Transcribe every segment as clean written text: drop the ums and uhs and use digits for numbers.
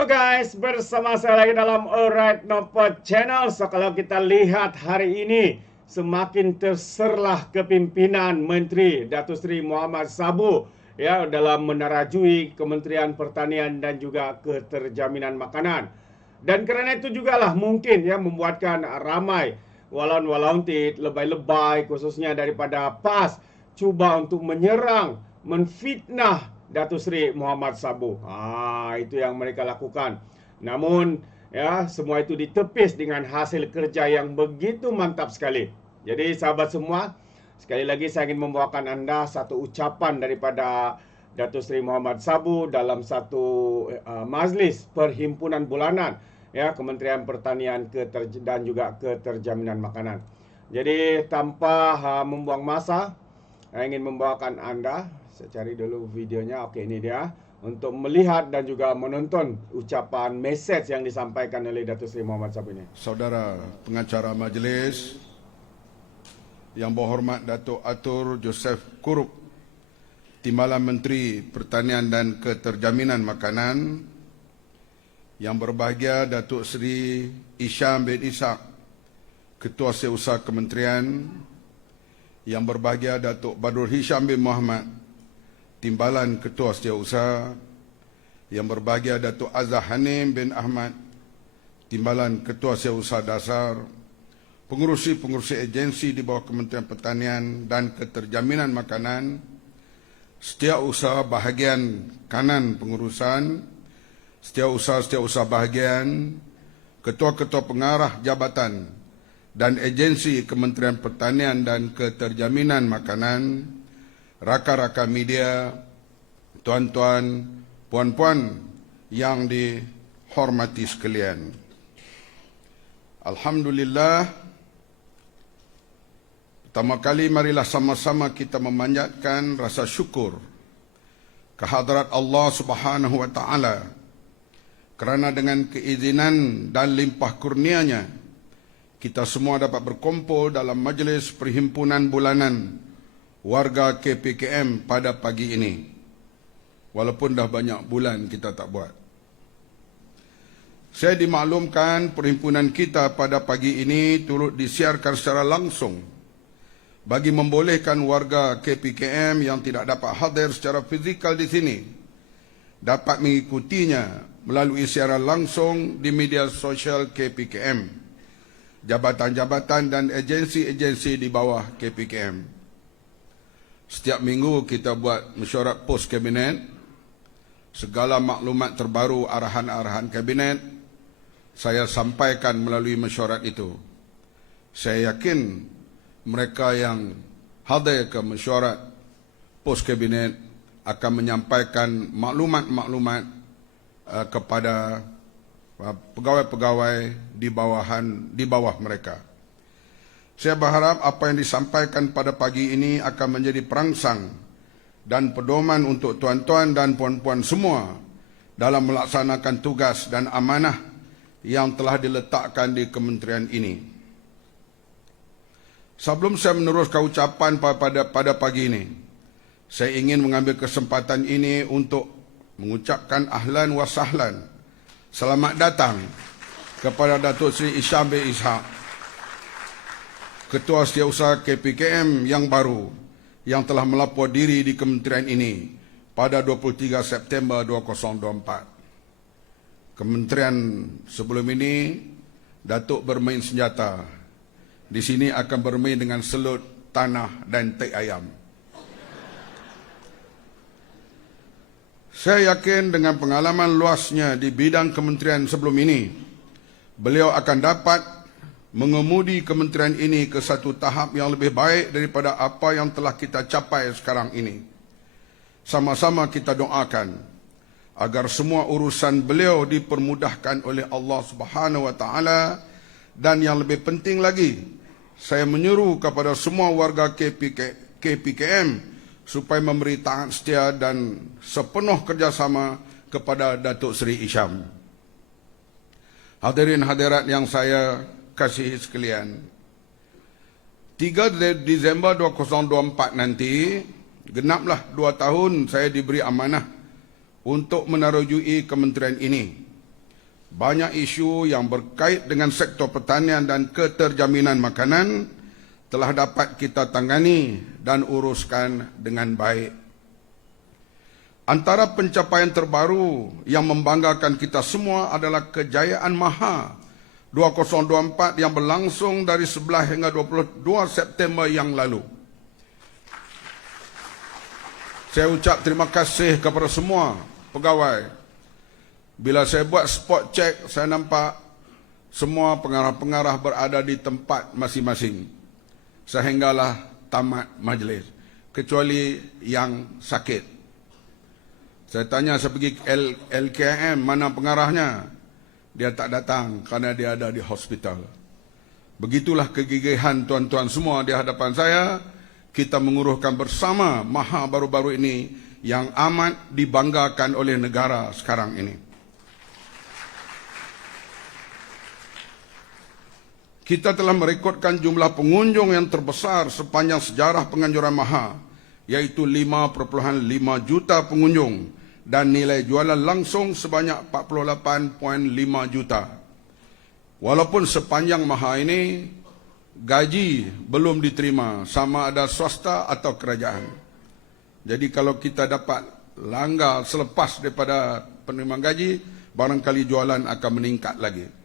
Halo guys, bersama saya lagi dalam Alright Nopo Channel. So kalau kita lihat hari ini semakin terserlah kepimpinan Menteri Datuk Seri Mohamad Sabu ya dalam menerajui Kementerian Pertanian dan juga Keterjaminan Makanan. Dan kerana itu jugalah mungkin ya membuatkan ramai walaun-walaun lebay-lebay khususnya daripada PAS cuba untuk menyerang, menfitnah Datuk Seri Mohamad Sabu. Itu yang mereka lakukan. Namun, ya, semua itu ditepis dengan hasil kerja yang begitu mantap sekali. Jadi, sahabat semua, sekali lagi saya ingin membawakan Anda satu ucapan daripada Datuk Seri Mohamad Sabu dalam satu majlis perhimpunan bulanan ya Kementerian Pertanian dan juga Keterjaminan Makanan. Jadi, tanpa membuang masa, saya ingin membawakan Anda. Saya cari dulu videonya. Oke, ini dia. Untuk melihat dan juga menonton ucapan mesej yang disampaikan oleh Datuk Seri Mohamad Sabu ini. Saudara pengacara majlis yang berhormat Datuk Atur Joseph Kurup, Timbalan Menteri Pertanian dan Keterjaminan Makanan, yang berbahagia Datuk Seri Isham bin Ishak, Ketua Setiausaha Kementerian, yang berbahagia Datuk Badrul Hisham bin Muhammad, Timbalan Ketua Setiausaha, yang berbahagia Datuk Azhar Hanim bin Ahmad, Timbalan Ketua Setiausaha Dasar, pengurusi-pengurusi agensi di bawah Kementerian Pertanian dan Keterjaminan Makanan, Setiausaha bahagian kanan pengurusan, Setiausaha bahagian, ketua-ketua pengarah jabatan dan agensi Kementerian Pertanian dan Keterjaminan Makanan, rakan-rakan media, tuan-tuan, puan-puan yang dihormati sekalian. Alhamdulillah, pertama kali marilah sama-sama kita memanjatkan rasa syukur kehadrat Allah Subhanahu wa taala kerana dengan keizinan dan limpah kurnianya kita semua dapat berkumpul dalam majlis perhimpunan bulanan warga KPKM pada pagi ini. Walaupun dah banyak bulan kita tak buat. Saya dimaklumkan perhimpunan kita pada pagi ini turut disiarkan secara langsung bagi membolehkan warga KPKM yang tidak dapat hadir secara fizikal di sini dapat mengikutinya melalui siaran langsung di media sosial KPKM, jabatan-jabatan dan agensi-agensi di bawah KPKM. Setiap minggu kita buat mesyuarat pos kabinet. Segala maklumat terbaru arahan-arahan kabinet saya sampaikan melalui mesyuarat itu. Saya yakin mereka yang hadir ke mesyuarat pos kabinet akan menyampaikan maklumat-maklumat kepada pegawai-pegawai di bawah mereka. Saya berharap apa yang disampaikan pada pagi ini akan menjadi perangsang dan pedoman untuk tuan-tuan dan puan-puan semua dalam melaksanakan tugas dan amanah yang telah diletakkan di kementerian ini. Sebelum saya meneruskan ucapan pada pagi ini, saya ingin mengambil kesempatan ini untuk mengucapkan ahlan wa sahlan, selamat datang kepada Datuk Seri Isham bin Ishak, Ketua Setiausaha KPKM yang baru yang telah melapor diri di kementerian ini pada 23 September 2024. Kementerian sebelum ini, Datuk bermain senjata. Di sini akan bermain dengan selut, tanah dan teh ayam. Saya yakin dengan pengalaman luasnya di bidang kementerian sebelum ini, beliau akan dapat mengemudi kementerian ini ke satu tahap yang lebih baik daripada apa yang telah kita capai sekarang ini. Sama-sama kita doakan agar semua urusan beliau dipermudahkan oleh Allah Subhanahu wa taala, dan yang lebih penting lagi, saya menyuruh kepada semua warga KPKM supaya memberi taat setia dan sepenuh kerjasama kepada Datuk Seri Isham. Hadirin hadirat yang saya kasihi sekalian, 3 Disember 2024 nanti, genaplah 2 tahun saya diberi amanah untuk menerajui kementerian ini. banyak isu yang berkait dengan sektor pertanian dan keterjaminan makanan telah dapat kita tangani dan uruskan dengan baik. Antara pencapaian terbaru yang membanggakan kita semua adalah kejayaan MAHA 2024 yang berlangsung dari 11 hingga 22 September yang lalu. Saya ucap terima kasih kepada semua pegawai. Bila saya buat spot check, saya nampak semua pengarah-pengarah berada di tempat masing-masing sehinggalah tamat majlis, kecuali yang sakit. Saya tanya, saya pergi LKM, mana pengarahnya? Dia tak datang kerana dia ada di hospital. Begitulah kegigihan tuan-tuan semua di hadapan saya. Kita menguruhkan bersama MAHA baru-baru ini yang amat dibanggakan oleh negara sekarang ini. Kita telah merekodkan jumlah pengunjung yang terbesar sepanjang sejarah penganjuran MAHA, iaitu 5.5 juta pengunjung dan nilai jualan langsung sebanyak 48.5 juta. Walaupun sepanjang MAHA ini gaji belum diterima, sama ada swasta atau kerajaan. Jadi kalau kita dapat langgar selepas daripada penerimaan gaji, barangkali jualan akan meningkat lagi.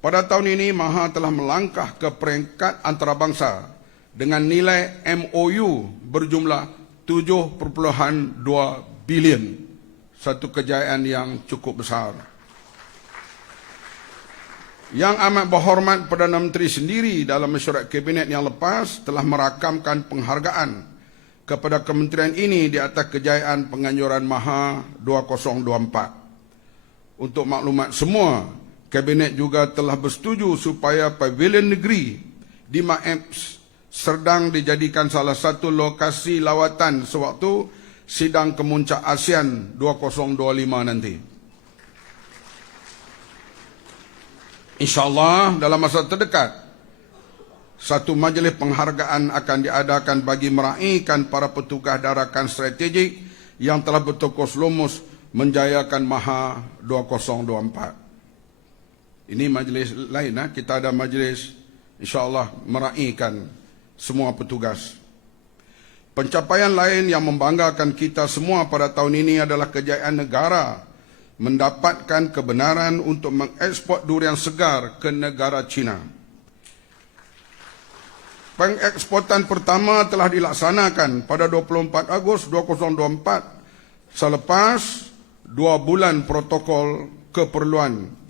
Pada tahun ini MAHA telah melangkah ke peringkat antarabangsa dengan nilai MOU berjumlah 7.2 bilion. Satu kejayaan yang cukup besar. Yang amat berhormat Perdana Menteri sendiri dalam mesyuarat Kabinet yang lepas telah merakamkan penghargaan kepada kementerian ini di atas kejayaan penganjuran MAHA 2024. Untuk maklumat semua, Kabinet juga telah bersetuju supaya pavilion negeri di MAEPS Serdang dijadikan salah satu lokasi lawatan sewaktu sidang kemuncak ASEAN 2025 nanti. InsyaAllah dalam masa terdekat, satu majlis penghargaan akan diadakan bagi meraihkan para petugas darakan strategik yang telah bertokoh lumus menjayakan MAHA 2024. Ini majlis lain, kita ada majlis insyaAllah meraihkan semua petugas. Pencapaian lain yang membanggakan kita semua pada tahun ini adalah kejayaan negara mendapatkan kebenaran untuk mengekspor durian segar ke negara China. Pengeksportan pertama telah dilaksanakan pada 24 Ogos 2024 selepas 2 bulan protokol keperluan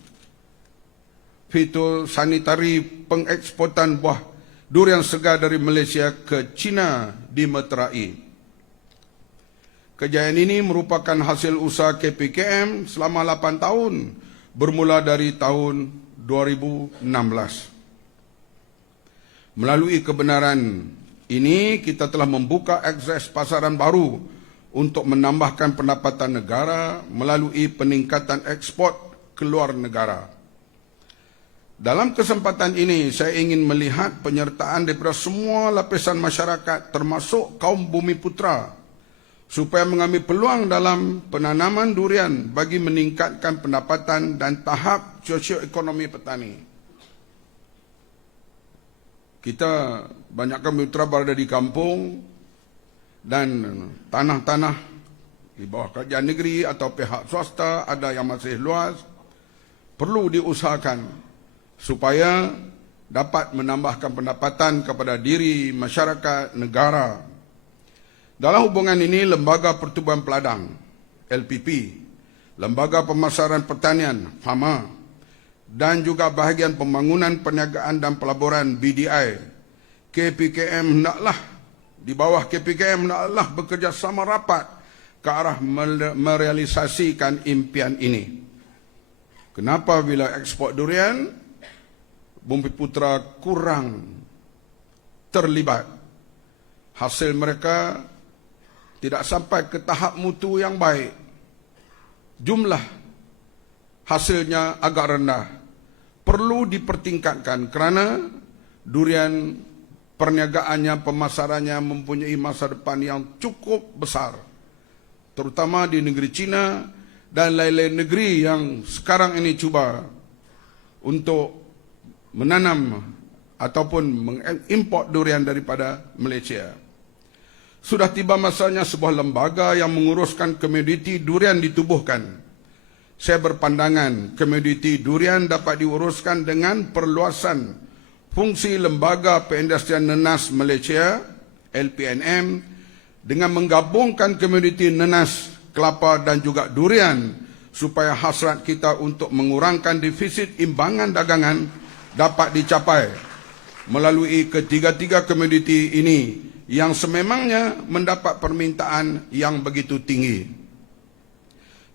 fitosanitari pengeksportan buah durian segar dari Malaysia ke China dimeterai. Kejayaan ini merupakan hasil usaha KPKM selama 8 tahun, bermula dari tahun 2016. Melalui kebenaran ini, kita telah membuka akses pasaran baru untuk menambahkan pendapatan negara melalui peningkatan ekspor keluar negara. Dalam kesempatan ini, saya ingin melihat penyertaan daripada semua lapisan masyarakat termasuk kaum bumi putra supaya mengambil peluang dalam penanaman durian bagi meningkatkan pendapatan dan tahap sosioekonomi petani. Kita banyak kaum putra berada di kampung dan tanah-tanah di bawah kerajaan negeri atau pihak swasta ada yang masih luas, perlu diusahakan supaya dapat menambahkan pendapatan kepada diri masyarakat negara. Dalam hubungan ini, Lembaga Pertubuhan Peladang LPP, Lembaga Pemasaran Pertanian FAMA dan juga bahagian Pembangunan Perniagaan dan Pelaburan BDI, KPKM hendaklah di bawah KPKM hendaklah bekerjasama rapat ke arah merealisasikan impian ini. Kenapa bila ekspor durian Bumi Putra kurang terlibat? Hasil mereka tidak sampai ke tahap mutu yang baik. Jumlah hasilnya agak rendah. Perlu dipertingkatkan kerana durian perniagaannya, pemasarannya mempunyai masa depan yang cukup besar. Terutama di negeri China dan lain-lain negeri yang sekarang ini cuba untuk menanam ataupun mengimport durian daripada Malaysia. Sudah tiba masanya sebuah lembaga yang menguruskan komoditi durian ditubuhkan. Saya berpandangan komoditi durian dapat diuruskan dengan perluasan fungsi Lembaga Perindustrian Nenas Malaysia, LPNM, dengan menggabungkan komoditi nenas, kelapa dan juga durian supaya hasrat kita untuk mengurangkan defisit imbangan dagangan dapat dicapai melalui ketiga-tiga komoditi ini yang sememangnya mendapat permintaan yang begitu tinggi.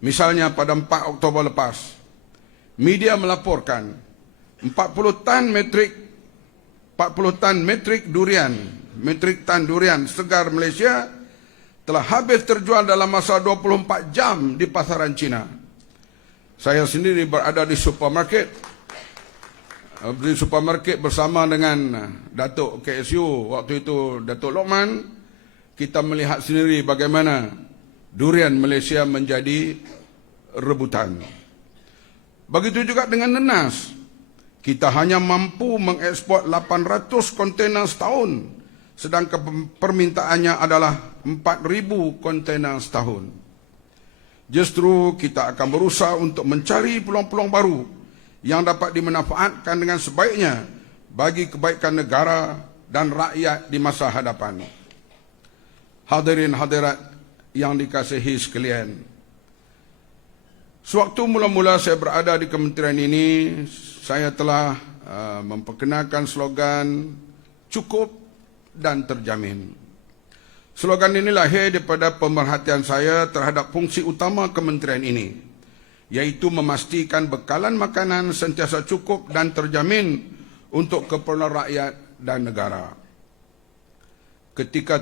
Misalnya pada 4 Oktober lepas, media melaporkan 40 tan metrik durian segar Malaysia telah habis terjual dalam masa 24 jam di pasaran Cina. Saya sendiri berada di supermarket bersama dengan Datuk KSU waktu itu, Datuk Lokman. Kita melihat sendiri bagaimana durian Malaysia menjadi rebutan. Begitu juga dengan nenas. Kita hanya mampu mengekspor 800 kontainer setahun, sedangkan permintaannya adalah 4,000 kontainer setahun. Justru kita akan berusaha untuk mencari peluang-peluang baru yang dapat dimanfaatkan dengan sebaiknya bagi kebaikan negara dan rakyat di masa hadapan. Hadirin hadirat yang dikasihi sekalian, sewaktu mula-mula saya berada di kementerian ini, saya telah memperkenalkan slogan cukup dan terjamin. Slogan ini lahir daripada pemerhatian saya terhadap fungsi utama kementerian ini, yaitu memastikan bekalan makanan sentiasa cukup dan terjamin untuk keperluan rakyat dan negara. Ketika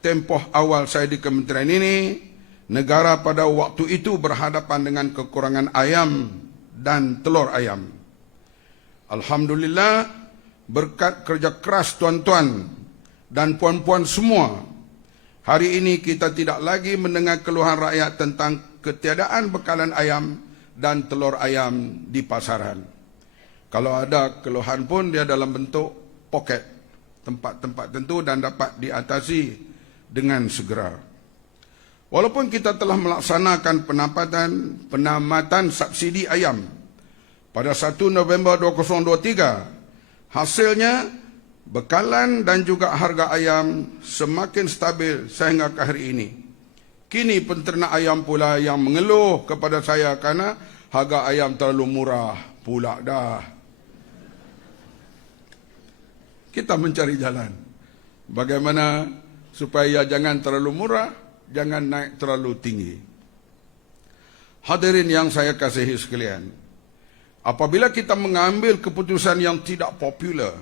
tempoh awal saya di kementerian ini, negara pada waktu itu berhadapan dengan kekurangan ayam dan telur ayam. Alhamdulillah, berkat kerja keras tuan-tuan dan puan-puan semua, hari ini kita tidak lagi mendengar keluhan rakyat tentang ketiadaan bekalan ayam dan telur ayam di pasaran. Kalau ada keluhan pun dia dalam bentuk poket, tempat-tempat tentu dan dapat diatasi dengan segera. Walaupun kita telah melaksanakan penamatan subsidi ayam pada 1 November 2023, hasilnya bekalan dan juga harga ayam semakin stabil sehingga ke hari ini. Kini penternak ayam pula yang mengeluh kepada saya kerana harga ayam terlalu murah pula dah. Kita mencari jalan bagaimana supaya jangan terlalu murah, jangan naik terlalu tinggi. Hadirin yang saya kasihi sekalian, apabila kita mengambil keputusan yang tidak popular,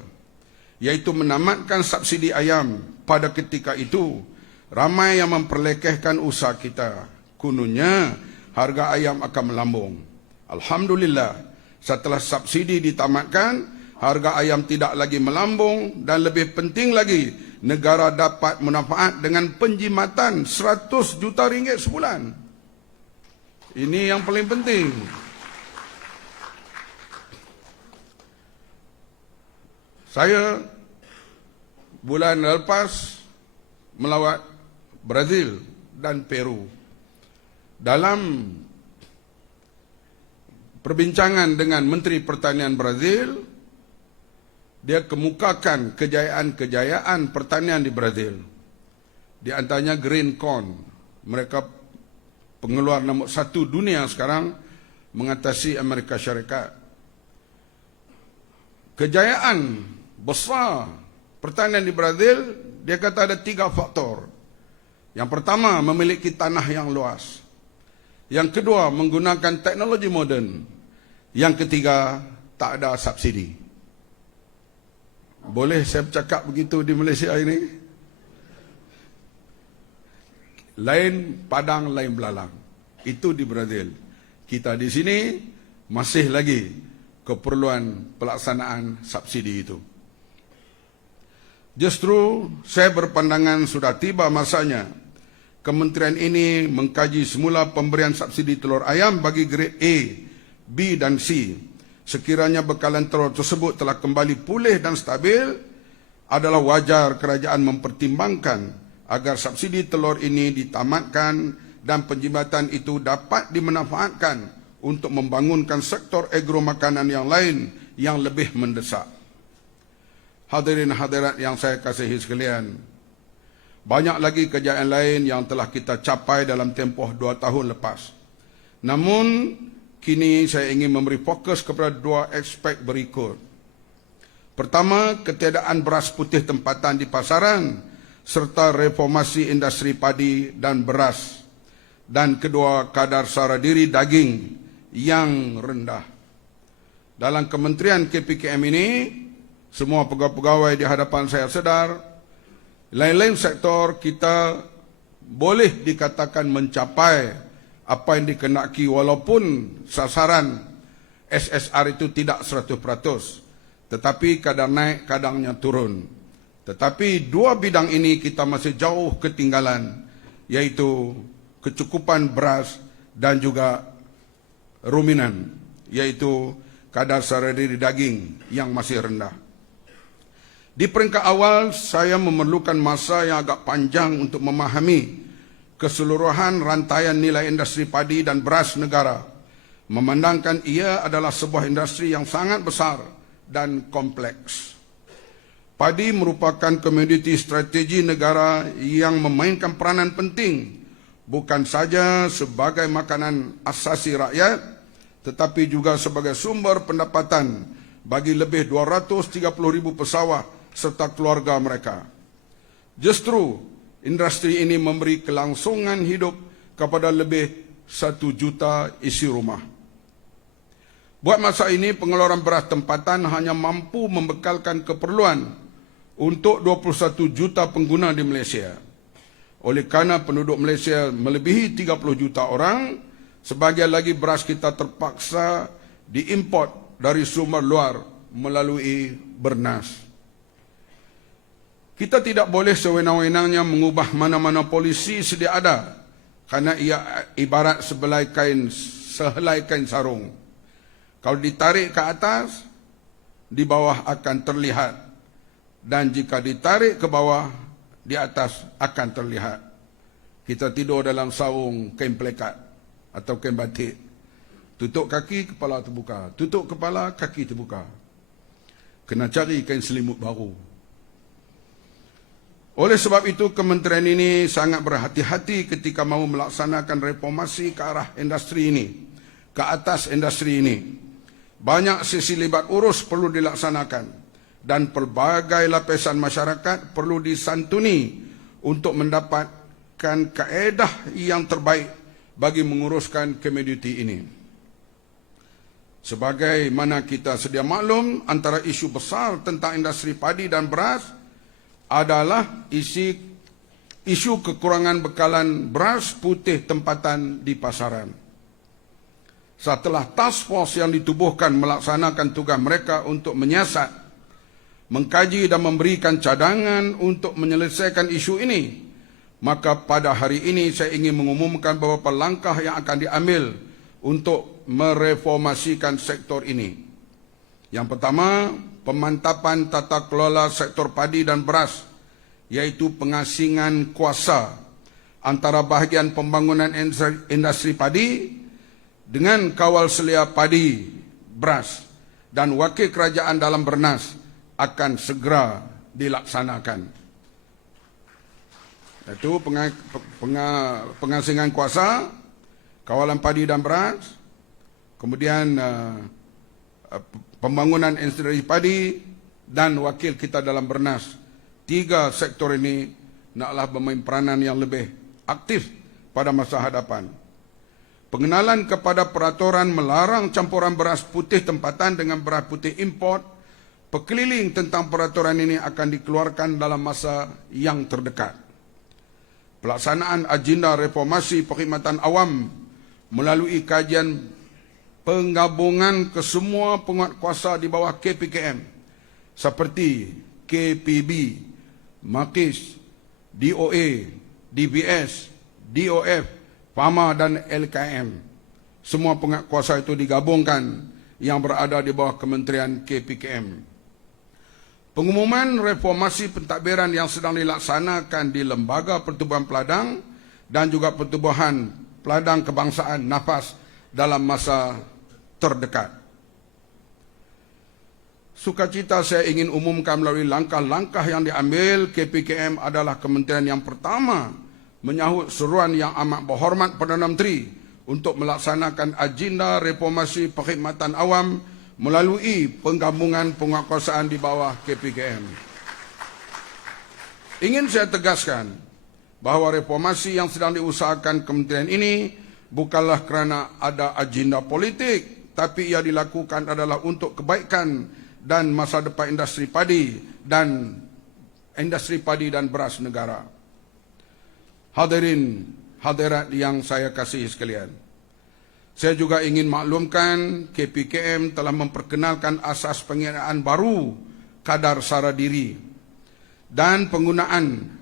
yaitu menamatkan subsidi ayam, pada ketika itu ramai yang memperlekehkan usaha kita. Kononnya harga ayam akan melambung. Alhamdulillah, setelah subsidi ditamatkan, harga ayam tidak lagi melambung dan lebih penting lagi, negara dapat manfaat dengan penjimatan 100 juta ringgit sebulan. Ini yang paling penting. Saya bulan lepas melawat Brazil dan Peru. Dalam perbincangan dengan Menteri Pertanian Brazil, dia kemukakan kejayaan-kejayaan pertanian di Brazil. Di antaranya green corn. Mereka pengeluar nombor 1 dunia sekarang mengatasi Amerika Syarikat. Kejayaan besar pertanian di Brazil, dia kata ada 3 faktor. Yang pertama, memiliki tanah yang luas. Yang kedua, menggunakan teknologi moden. Yang ketiga, tak ada subsidi. Boleh saya bercakap begitu di Malaysia ini? Lain padang, lain belalang. Itu di Brazil. Kita di sini masih lagi keperluan pelaksanaan subsidi itu. Justru saya berpandangan sudah tiba masanya Kementerian ini mengkaji semula pemberian subsidi telur ayam bagi grade A, B dan C. Sekiranya bekalan telur tersebut telah kembali pulih dan stabil, adalah wajar kerajaan mempertimbangkan agar subsidi telur ini ditamatkan dan penjimatan itu dapat dimanfaatkan untuk membangunkan sektor agro makanan yang lain yang lebih mendesak. Hadirin hadirat yang saya kasihi sekalian, banyak lagi kejayaan lain yang telah kita capai dalam tempoh 2 tahun lepas. Namun, kini saya ingin memberi fokus kepada 2 aspek berikut. Pertama, ketiadaan beras putih tempatan di pasaran serta reformasi industri padi dan beras. Dan kedua, kadar sara diri daging yang rendah. Dalam Kementerian KPKM ini, semua pegawai-pegawai di hadapan saya sedar, lain-lain sektor kita boleh dikatakan mencapai apa yang dikenaki walaupun sasaran SSR itu tidak 100%. Tetapi kadang naik, kadangnya turun. Tetapi 2 bidang ini kita masih jauh ketinggalan, yaitu kecukupan beras dan juga ruminan, yaitu kadar sara diri daging yang masih rendah. Di peringkat awal, saya memerlukan masa yang agak panjang untuk memahami keseluruhan rantaian nilai industri padi dan beras negara, memandangkan ia adalah sebuah industri yang sangat besar dan kompleks. Padi merupakan komoditi strategi negara yang memainkan peranan penting, bukan saja sebagai makanan asasi rakyat, tetapi juga sebagai sumber pendapatan bagi lebih 230,000 pesawah serta keluarga mereka. Justru, industri ini memberi kelangsungan hidup kepada lebih 1 juta isi rumah. Buat masa ini, pengeluaran beras tempatan hanya mampu membekalkan keperluan untuk 21 juta pengguna di Malaysia. Oleh kerana penduduk Malaysia melebihi 30 juta orang, sebahagian lagi beras kita terpaksa diimport dari sumber luar melalui Bernas. Kita tidak boleh sewenang-wenangnya mengubah mana-mana polisi sedia ada, kerana ia ibarat sehelai kain sarung. Kalau ditarik ke atas, di bawah akan terlihat. Dan jika ditarik ke bawah, di atas akan terlihat. Kita tidur dalam sarung kain pelekat atau kain batik. Tutup kaki, kepala terbuka. Tutup kepala, kaki terbuka. Kena cari kain selimut baru. Oleh sebab itu, kementerian ini sangat berhati-hati ketika mahu melaksanakan reformasi ke arah industri ini, ke atas industri ini. Banyak sisi libat urus perlu dilaksanakan dan pelbagai lapisan masyarakat perlu disantuni untuk mendapatkan kaedah yang terbaik bagi menguruskan komoditi ini. Sebagaimana kita sedia maklum, antara isu besar tentang industri padi dan beras adalah isu kekurangan bekalan beras putih tempatan di pasaran. Setelah task force yang ditubuhkan melaksanakan tugas mereka untuk menyiasat, mengkaji dan memberikan cadangan untuk menyelesaikan isu ini, maka pada hari ini saya ingin mengumumkan beberapa langkah yang akan diambil untuk mereformasikan sektor ini. Yang pertama, pemantapan tata kelola sektor padi dan beras, yaitu pengasingan kuasa antara bahagian pembangunan industri padi dengan kawal selia padi, beras dan wakil kerajaan dalam Bernas akan segera dilaksanakan. Itu pengasingan kuasa, kawalan padi dan beras, kemudian pembangunan industri padi dan wakil kita dalam Bernas. 3 sektor ini naklah bermain peranan yang lebih aktif pada masa hadapan. Pengenalan kepada peraturan melarang campuran beras putih tempatan dengan beras putih import, pekeliling tentang peraturan ini akan dikeluarkan dalam masa yang terdekat. Pelaksanaan agenda reformasi perkhidmatan awam melalui kajian penggabungan kesemua penguatkuasa di bawah KPKM seperti KPB, MAKIS, DOA, DBS, DOF, PAMA dan LKM. Semua penguatkuasa itu digabungkan yang berada di bawah Kementerian KPKM. Pengumuman reformasi pentadbiran yang sedang dilaksanakan di Lembaga Pertubuhan Peladang dan juga Pertubuhan Peladang Kebangsaan NAFAS dalam masa terdekat. Sukacita saya ingin umumkan melalui langkah-langkah yang diambil, KPKM adalah kementerian yang pertama menyahut seruan yang amat berhormat Perdana Menteri untuk melaksanakan agenda reformasi perkhidmatan awam melalui penggabungan penguatkuasaan di bawah KPKM. Ingin saya tegaskan bahawa reformasi yang sedang diusahakan kementerian ini bukanlah kerana ada agenda politik, tapi ia dilakukan adalah untuk kebaikan dan masa depan industri padi dan beras negara. Hadirin hadirat yang saya kasihi sekalian, saya juga ingin maklumkan KPKM telah memperkenalkan asas pengiraan baru kadar sara diri dan penggunaan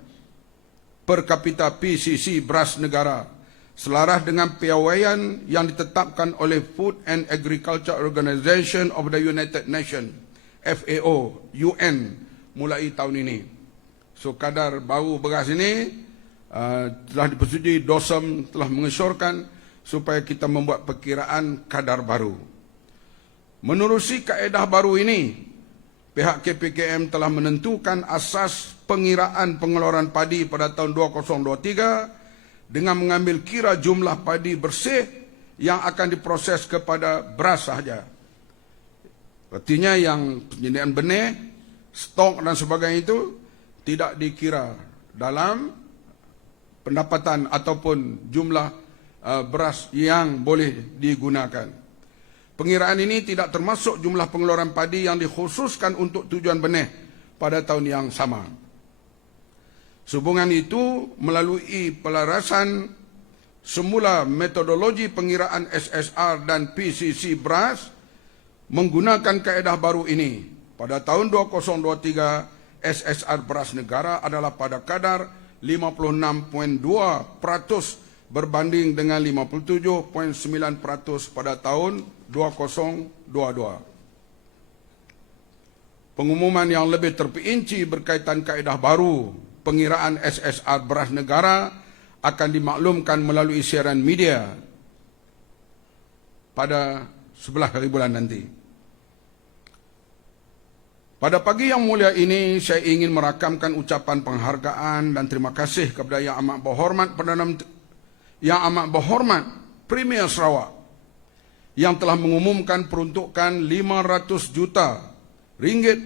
per kapita PCC beras negara selaras dengan piawaian yang ditetapkan oleh Food and Agriculture Organization of the United Nations FAO UN mulai tahun ini. So kadar baru beras ini telah dipersetujui, DOSM telah mengesyorkan supaya kita membuat perkiraan kadar baru. Menerusi kaedah baru ini, pihak KPKM telah menentukan asas pengiraan pengeluaran padi pada tahun 2023 dengan mengambil kira jumlah padi bersih yang akan diproses kepada beras sahaja. Artinya yang penyediaan benih, stok dan sebagainya itu tidak dikira dalam pendapatan ataupun jumlah beras yang boleh digunakan. Pengiraan ini tidak termasuk jumlah pengeluaran padi yang dikhususkan untuk tujuan benih pada tahun yang sama. Sehubungan itu, melalui pelarasan semula metodologi pengiraan SSR dan PCC beras menggunakan kaedah baru ini, pada tahun 2023 SSR beras negara adalah pada kadar 56.2% berbanding dengan 57.9% pada tahun 2022. Pengumuman yang lebih terperinci berkaitan kaedah baru pengiraan SSR beras negara akan dimaklumkan melalui siaran media pada 11 hari bulan nanti. Pada pagi yang mulia ini, saya ingin merakamkan ucapan penghargaan dan terima kasih kepada Yang Amat Berhormat Premier Sarawak yang telah mengumumkan peruntukan 500 juta ringgit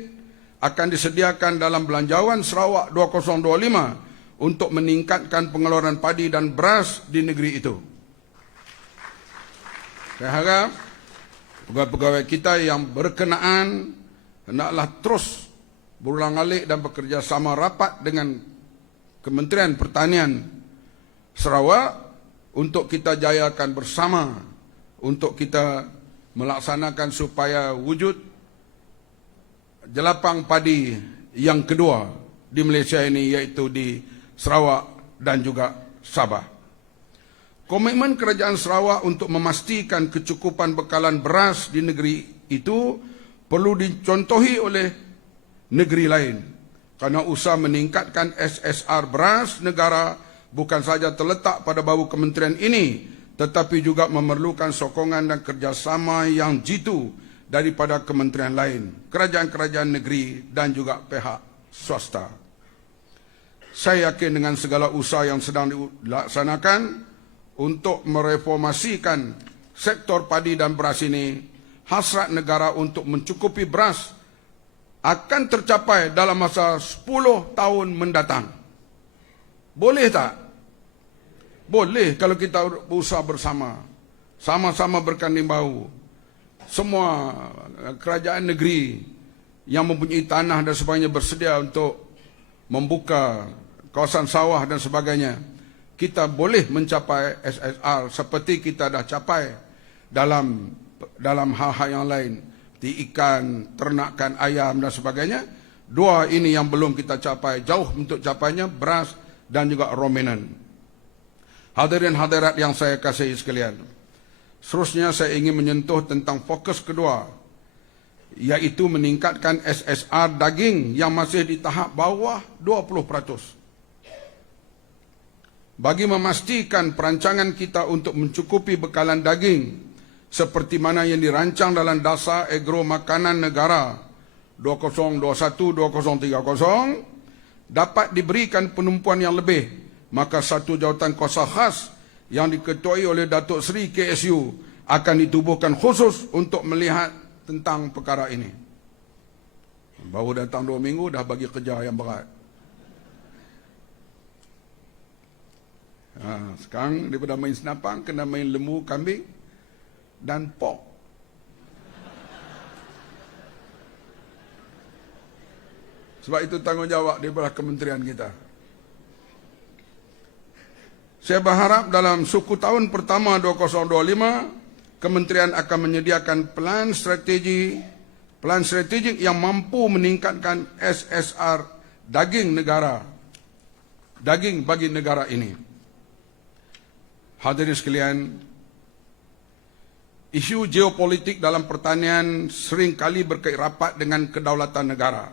akan disediakan dalam Belanjawan Sarawak 2025 untuk meningkatkan pengeluaran padi dan beras di negeri itu. Saya harap pegawai-pegawai kita yang berkenaan hendaklah terus berulang-alik dan bekerjasama rapat dengan Kementerian Pertanian Sarawak untuk kita jayakan bersama, untuk kita melaksanakan supaya wujud jelapang padi yang kedua di Malaysia ini, iaitu di Sarawak dan juga Sabah. Komitmen kerajaan Sarawak untuk memastikan kecukupan bekalan beras di negeri itu perlu dicontohi oleh negeri lain, kerana usaha meningkatkan SSR beras negara bukan sahaja terletak pada bahu kementerian ini, tetapi juga memerlukan sokongan dan kerjasama yang jitu daripada kementerian lain, kerajaan-kerajaan negeri dan juga pihak swasta. Saya yakin dengan segala usaha yang sedang dilaksanakan untuk mereformasikan sektor padi dan beras ini, hasrat negara untuk mencukupi beras akan tercapai dalam masa 10 tahun mendatang. Boleh tak? Boleh kalau kita berusaha bersama, sama-sama berkanding bahu. Semua kerajaan negeri yang mempunyai tanah dan sebagainya bersedia untuk membuka kawasan sawah dan sebagainya. Kita boleh mencapai SSR seperti kita dah capai dalam hal-hal yang lain, di ikan, ternakan, ayam dan sebagainya. Dua ini yang belum kita capai, jauh untuk capainya, beras dan juga ruminan. Hadirin hadirat yang saya kasihi sekalian, seterusnya saya ingin menyentuh tentang fokus kedua, iaitu meningkatkan SSR daging yang masih di tahap bawah 20%. Bagi memastikan perancangan kita untuk mencukupi bekalan daging seperti mana yang dirancang dalam Dasar Agro Makanan Negara 2021-2030 dapat diberikan penumpuan yang lebih, maka satu jawatan kuasa khas yang diketuai oleh Datuk Seri KSU akan ditubuhkan khusus untuk melihat tentang perkara ini. Baru datang 2 minggu dah bagi kerja yang berat. Sekarang daripada main senapang kena main lembu, kambing dan pork. Sebab itu tanggungjawab daripada kementerian kita. Saya berharap dalam suku tahun pertama 2025, kementerian akan menyediakan plan strategik yang mampu meningkatkan SSR daging bagi negara ini. Hadirin sekalian, isu geopolitik dalam pertanian seringkali berkait rapat dengan kedaulatan negara,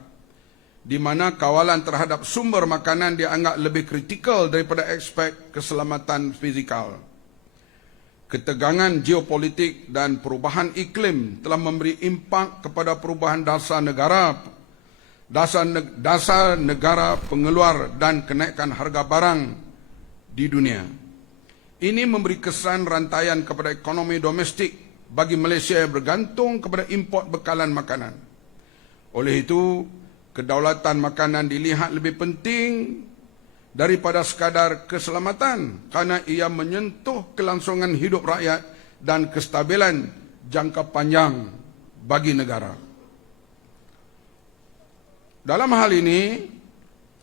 di mana kawalan terhadap sumber makanan dianggap lebih kritikal daripada aspek keselamatan fizikal. Ketegangan geopolitik dan perubahan iklim telah memberi impak kepada perubahan dasar negara pengeluar dan kenaikan harga barang di dunia. Ini memberi kesan rantaian kepada ekonomi domestik bagi Malaysia yang bergantung kepada import bekalan makanan. Oleh itu, kedaulatan makanan dilihat lebih penting daripada sekadar keselamatan kerana ia menyentuh kelangsungan hidup rakyat dan kestabilan jangka panjang bagi negara. Dalam hal ini,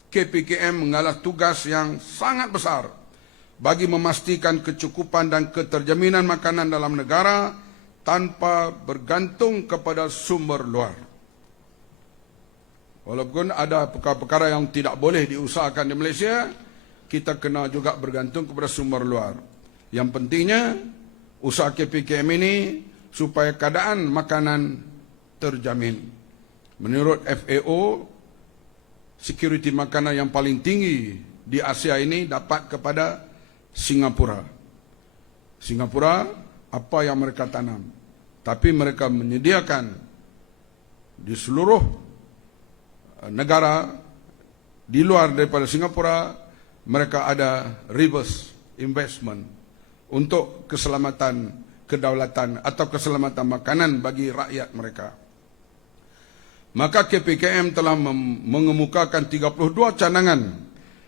KPKM mengalah tugas yang sangat besar bagi memastikan kecukupan dan keterjaminan makanan dalam negara tanpa bergantung kepada sumber luar. Walaupun ada perkara-perkara yang tidak boleh diusahakan di Malaysia, kita kena juga bergantung kepada sumber luar. Yang pentingnya, usaha KPKM ini supaya keadaan makanan terjamin. Menurut FAO, security makanan yang paling tinggi di Asia ini dapat kepada Singapura. Singapura, apa yang mereka tanam. Tapi mereka menyediakan di seluruh negara di luar daripada Singapura, mereka ada reverse investment untuk keselamatan, kedaulatan atau keselamatan makanan bagi rakyat mereka. Maka KPKM telah mengemukakan 32 cadangan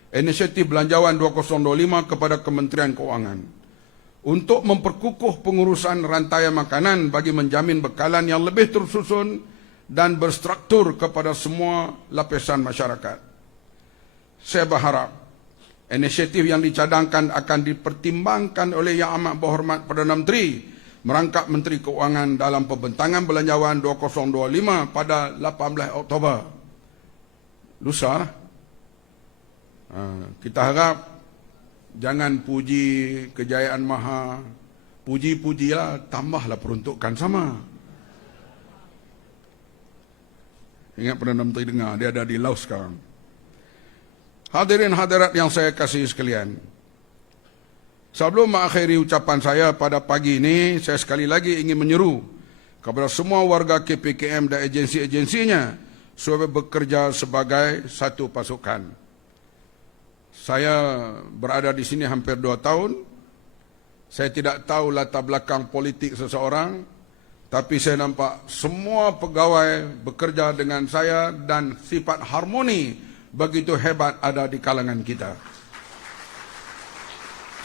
inisiatif belanjawan 2025 kepada Kementerian Keuangan untuk memperkukuh pengurusan rantaian makanan bagi menjamin bekalan yang lebih tersusun dan berstruktur kepada semua lapisan masyarakat. Saya berharap inisiatif yang dicadangkan akan dipertimbangkan oleh Yang Amat Berhormat Perdana Menteri merangkap Menteri Keuangan dalam pembentangan belanjawan 2025 pada 18 Oktober. Lusa. Kita harap jangan puji kejayaan maha, puji-pujilah, tambahlah peruntukan sama. Ingat Perdana Menteri dengar, dia ada di Laos sekarang. Hadirin hadirat yang saya kasihi sekalian, sebelum mengakhiri ucapan saya pada pagi ini, saya sekali lagi ingin menyeru kepada semua warga KPKM dan agensi-agensinya supaya bekerja sebagai satu pasukan. Saya berada di sini hampir 2 tahun. Saya tidak tahu latar belakang politik seseorang, tapi saya nampak semua pegawai bekerja dengan saya dan sifat harmoni begitu hebat ada di kalangan kita.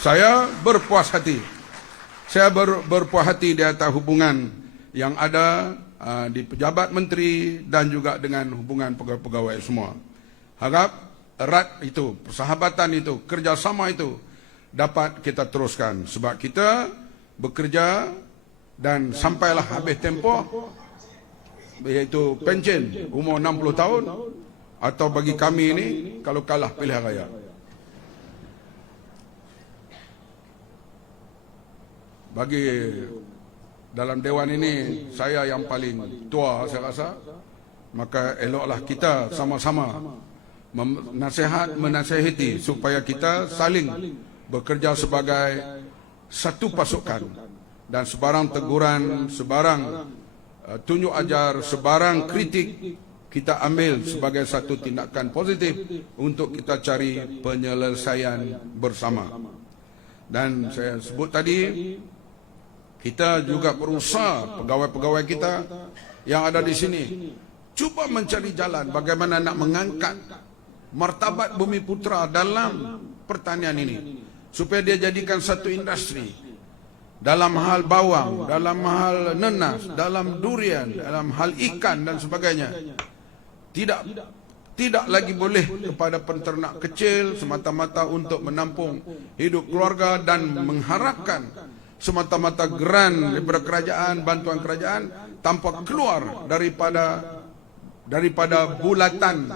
Saya berpuas hati. Saya berpuas hati di atas hubungan yang ada di pejabat menteri dan juga dengan hubungan pegawai-pegawai semua. Harap erat itu, persahabatan itu, kerjasama itu dapat kita teruskan. Sebab kita bekerja dan sampailah habis tempoh, iaitu pencen umur 60 tahun, atau bagi kami ini, kalau kalah pilihan raya. bagi dalam dewan ini saya yang paling tua saya rasa, maka eloklah kita sama-sama menasihati supaya kita saling bekerja sebagai satu pasukan, dan sebarang teguran, sebarang tunjuk ajar, sebarang kritik kita ambil sebagai satu tindakan positif untuk kita cari penyelesaian bersama. Dan saya sebut tadi, kita juga berusaha, pegawai-pegawai kita yang ada di sini, cuba mencari jalan bagaimana nak mengangkat martabat Bumi Putra dalam pertanian ini, supaya dia jadikan satu industri dalam hal bawang, dalam hal nenas, dalam durian, dalam hal ikan dan sebagainya. Tidak lagi boleh kepada penternak kecil semata-mata untuk menampung hidup keluarga dan mengharapkan semata-mata geran daripada kerajaan, bantuan kerajaan, tanpa keluar daripada bulatan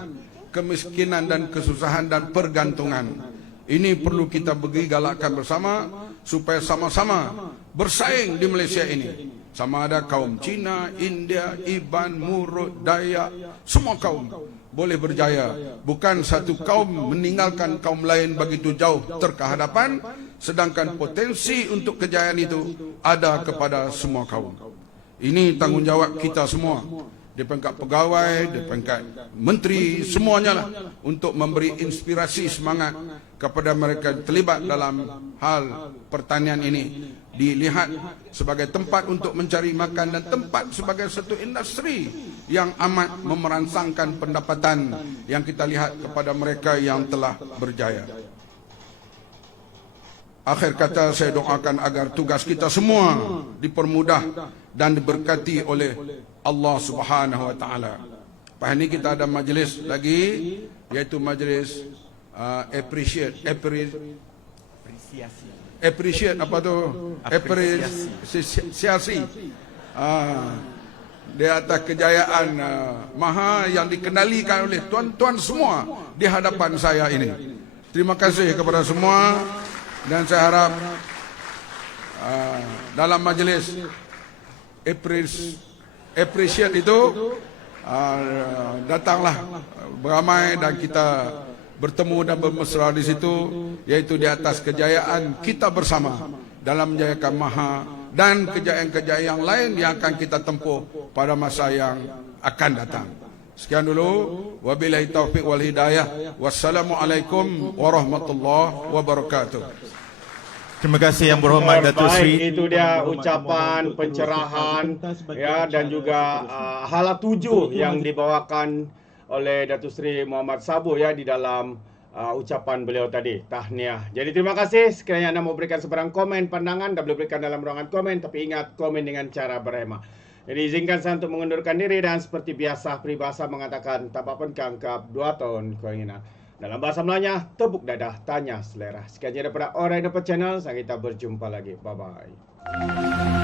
kemiskinan dan kesusahan dan pergantungan. Ini perlu kita beri galakkan bersama supaya sama-sama bersaing di Malaysia ini. Sama ada kaum Cina, India, Iban, Murut, Dayak, semua kaum boleh berjaya. Bukan satu kaum meninggalkan kaum lain begitu jauh terkehadapan, sedangkan potensi untuk kejayaan itu ada kepada semua kaum. Ini tanggungjawab kita semua, di peringkat pegawai, di peringkat menteri, semuanya lah, untuk memberi inspirasi semangat kepada mereka terlibat dalam hal pertanian ini, dilihat sebagai tempat untuk mencari makan dan tempat sebagai satu industri yang amat memerangsangkan pendapatan yang kita lihat kepada mereka yang telah berjaya. Akhir kata, saya doakan agar tugas kita semua dipermudah dan diberkati oleh Allah Subhanahu wa taala. Lepas ini kita ada majlis lagi, iaitu majlis appreciate apa tu? Apresiasi di atas kejayaan Maha yang dikenalikan oleh tuan-tuan semua di hadapan saya ini. Terima kasih kepada semua, dan saya harap dalam majlis appreciate itu datanglah beramai dan kita bertemu dan bermesra di situ, yaitu di atas kejayaan kita bersama dalam menjayakan Maha dan kejayaan-kejayaan yang lain yang akan kita tempuh pada masa yang akan datang. Sekian dulu, wabillahi taufiq wal hidayah. Wassalamualaikum warahmatullahi wabarakatuh. Terima kasih Yang Berhormat Datuk Seri. Baik, itu dia ucapan pencerahan ya, dan juga hala 7 yang dibawakan oleh Datuk Seri Mohamad Sabu ya di dalam ucapan beliau tadi, tahniah. Jadi terima kasih. Sekiranya anda mau berikan sebarang komen, pandangan, anda boleh berikan dalam ruangan komen, tapi ingat, komen dengan cara berhemah. Jadi izinkan saya untuk mengundurkan diri, dan seperti biasa peribahasa mengatakan, tak apa pun kangkap 2 tahun keinginan. Dalam bahasa Melayanya, tepuk dadah, tanya selera. Sekian daripada Alright Dapat Channel, sampai kita berjumpa lagi. Bye-bye.